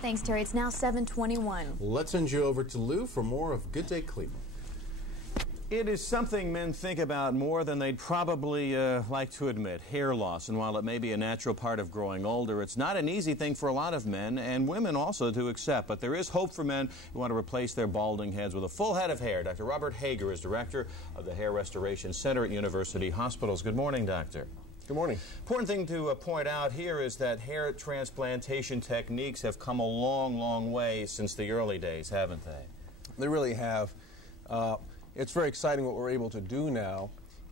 Thanks, Terry. It's now 7:21. Let's send you over to Lou for more of Good Day Cleveland. It is something men think about more than they'd probably like to admit, hair loss. And while it may be a natural part of growing older, it's not an easy thing for a lot of men and women also to accept. But there is hope for men who want to replace their balding heads with a full head of hair. Dr. Robert Haber is director of the Hair Restoration Center at University Hospitals. Good morning, doctor. Good morning. Important thing to point out here is that hair transplantation techniques have come a long, long way since the early days, haven't they? They really have. It's very exciting what we're able to do now,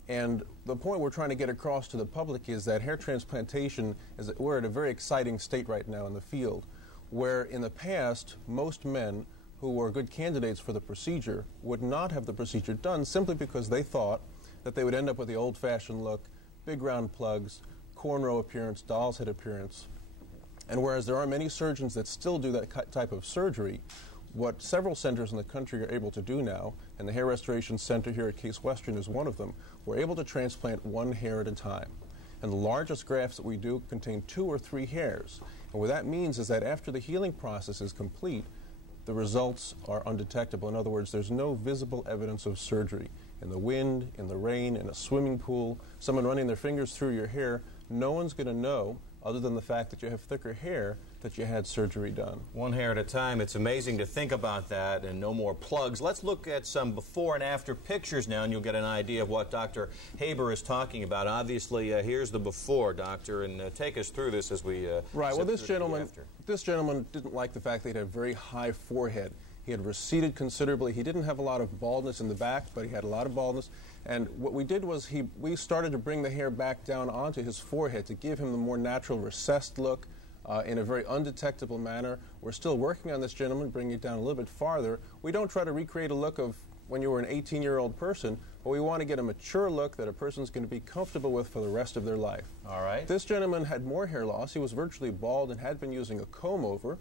and the point we're trying to get across to the public is that hair transplantation we're at a very exciting state right now in the field, where in the past most men who were good candidates for the procedure would not have the procedure done simply because they thought that they would end up with the old-fashioned look, big round plugs, cornrow appearance, doll's head appearance. And whereas there are many surgeons that still do that type of surgery, what several centers in the country are able to do now, and the Hair Restoration Center here at Case Western is one of them, we're able to transplant one hair at a time. And the largest grafts that we do contain 2 or 3 hairs. And what that means is that after the healing process is complete, the results are undetectable. In other words, there's no visible evidence of surgery. In the wind, in the rain, in a swimming pool, someone running their fingers through your hair, no one's going to know, other than the fact that you have thicker hair, that you had surgery done. One hair at a time. It's amazing to think about that, and no more plugs. Let's look at some before and after pictures now, and you'll get an idea of what Dr. Haber is talking about. Obviously, here's the before, doctor, and take us through this as we right. Well, this gentleman didn't like the fact that he had a very high forehead. He had receded considerably. He didn't have a lot of baldness in the back, but he had a lot of baldness. And what we did was we started to bring the hair back down onto his forehead to give him the more natural recessed look in a very undetectable manner. We're still working on this gentleman, bringing it down a little bit farther. We don't try to recreate a look of when you were an 18-year-old person, but we want to get a mature look that a person's going to be comfortable with for the rest of their life. All right. This gentleman had more hair loss. He was virtually bald and had been using a comb over.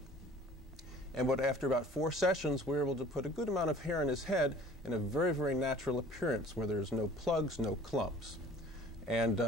And after about 4 sessions, we were able to put a good amount of hair in his head in a very, very natural appearance where there's no plugs, no clumps. And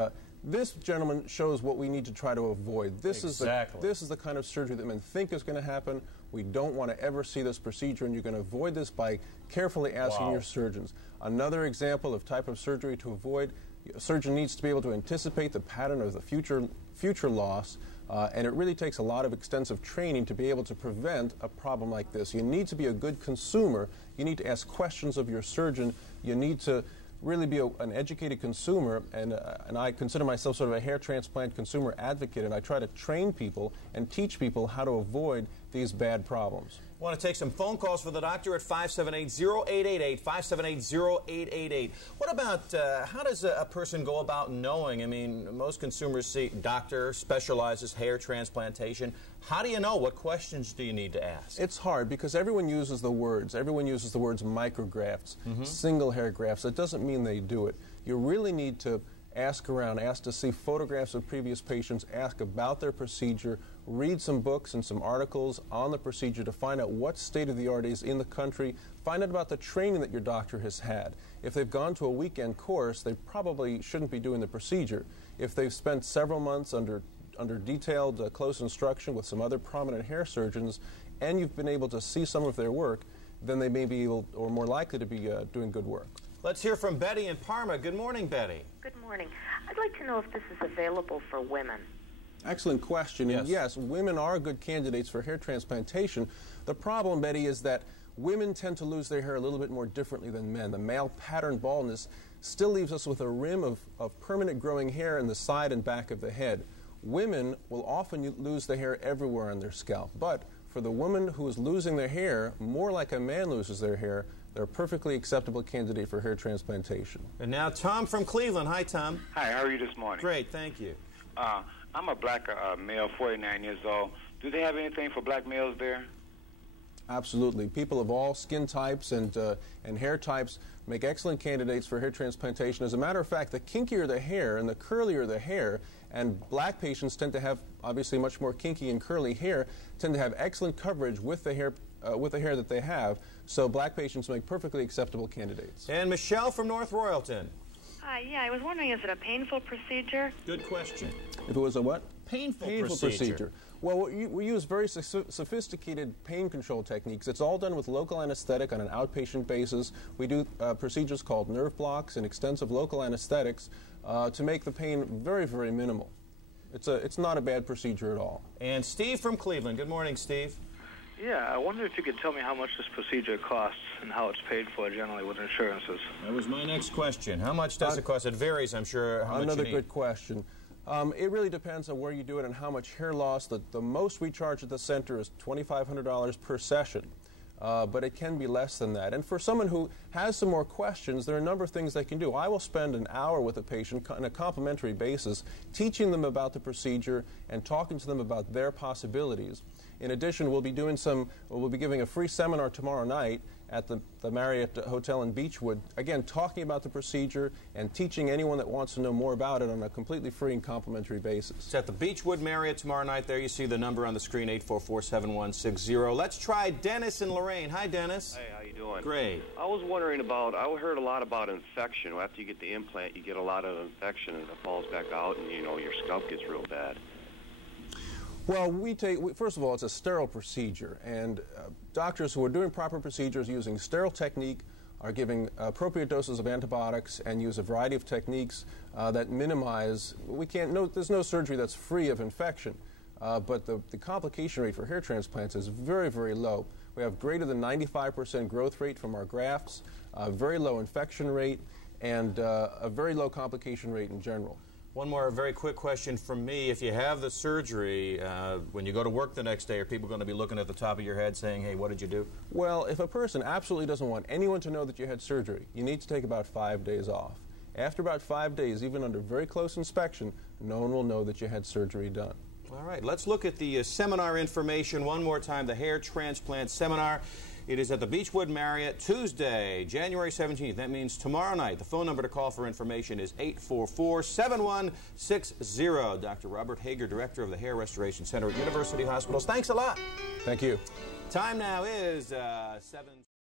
this gentleman shows what we need to try to avoid. This is the kind of surgery that men think is going to happen. We don't want to ever see this procedure, and you're going to avoid this by carefully asking your surgeons. Another example of type of surgery to avoid, a surgeon needs to be able to anticipate the pattern of the future loss. And it really takes a lot of extensive training to be able to prevent a problem like this. You need to be a good consumer. You need to ask questions of your surgeon. You need to really be an educated consumer, and I consider myself sort of a hair transplant consumer advocate, and I try to train people and teach people how to avoid these bad problems. I want to take some phone calls for the doctor at 578-0888, 578-0888. What about, how does a person go about knowing? I mean, most consumers see doctor specializes hair transplantation. How do you know? What questions do you need to ask? It's hard because everyone uses the words. Everyone uses the words micrografts, single hair grafts. That doesn't mean they do it. You really need to ask around, ask to see photographs of previous patients, ask about their procedure, read some books and some articles on the procedure to find out what state of the art is in the country, find out about the training that your doctor has had. If they've gone to a weekend course, they probably shouldn't be doing the procedure. If they've spent several months under detailed, close instruction with some other prominent hair surgeons, and you've been able to see some of their work, then they may be able, or more likely to be doing good work. Let's hear from Betty in Parma. Good morning, Betty. Good morning. I'd like to know if this is available for women. Excellent question. Yes. And yes, women are good candidates for hair transplantation. The problem, Betty, is that women tend to lose their hair a little bit more differently than men. The male pattern baldness still leaves us with a rim of permanent growing hair in the side and back of the head. Women will often lose their hair everywhere on their scalp, but for the woman who is losing their hair, more like a man loses their hair, they're a perfectly acceptable candidate for hair transplantation. And now Tom from Cleveland. Hi, Tom. Hi, how are you this morning? Great, thank you. I'm a black male, 49 years old. Do they have anything for black males there? Absolutely. People of all skin types and hair types make excellent candidates for hair transplantation. As a matter of fact, the kinkier the hair and the curlier the hair, and black patients tend to have obviously much more kinky and curly hair, tend to have excellent coverage with the hair that they have. So black patients make perfectly acceptable candidates. And Michelle from North Royalton. Hi, yeah, I was wondering, is it a painful procedure? Good question. If it was a what? Painful procedure. Well, we use very sophisticated pain control techniques. It's all done with local anesthetic on an outpatient basis. We do procedures called nerve blocks and extensive local anesthetics to make the pain very, very minimal. It's not a bad procedure at all. And Steve from Cleveland. Good morning, Steve. Yeah, I wonder if you could tell me how much this procedure costs and how it's paid for generally with insurances. That was my next question. How much does it cost? It varies, I'm sure, how much you need. Another good question. It really depends on where you do it and how much hair loss. The most we charge at the center is $2,500 per session, but it can be less than that. And for someone who has some more questions, there are a number of things they can do. I will spend an hour with a patient on a complimentary basis, teaching them about the procedure and talking to them about their possibilities. In addition, we'll be giving a free seminar tomorrow night at the Marriott Hotel in Beechwood, again, talking about the procedure and teaching anyone that wants to know more about it on a completely free and complimentary basis. It's at the Beechwood Marriott tomorrow night. There you see the number on the screen, 844-7160. Let's try Dennis in Lorraine. Hi, Dennis. Hey, how you doing? Great. I was wondering I heard a lot about infection. After you get the implant, you get a lot of infection and it falls back out and, you know, your scalp gets real bad. Well, first of all, it's a sterile procedure, and doctors who are doing proper procedures using sterile technique are giving appropriate doses of antibiotics and use a variety of techniques that minimize, there's no surgery that's free of infection, but the complication rate for hair transplants is very, very low. We have greater than 95% growth rate from our grafts, a very low infection rate, and a very low complication rate in general. One more very quick question from me. If you have the surgery, when you go to work the next day, are people going to be looking at the top of your head saying, hey, what did you do? Well, if a person absolutely doesn't want anyone to know that you had surgery, you need to take about 5 days off. After about 5 days, even under very close inspection, no one will know that you had surgery done. All right, let's look at the seminar information one more time, the hair transplant seminar. It is at the Beechwood Marriott, Tuesday, January 17th. That means tomorrow night. The phone number to call for information is 844-7160. Dr. Robert Hager, Director of the Hair Restoration Center at University Hospitals. Thanks a lot. Thank you. Time now is 7.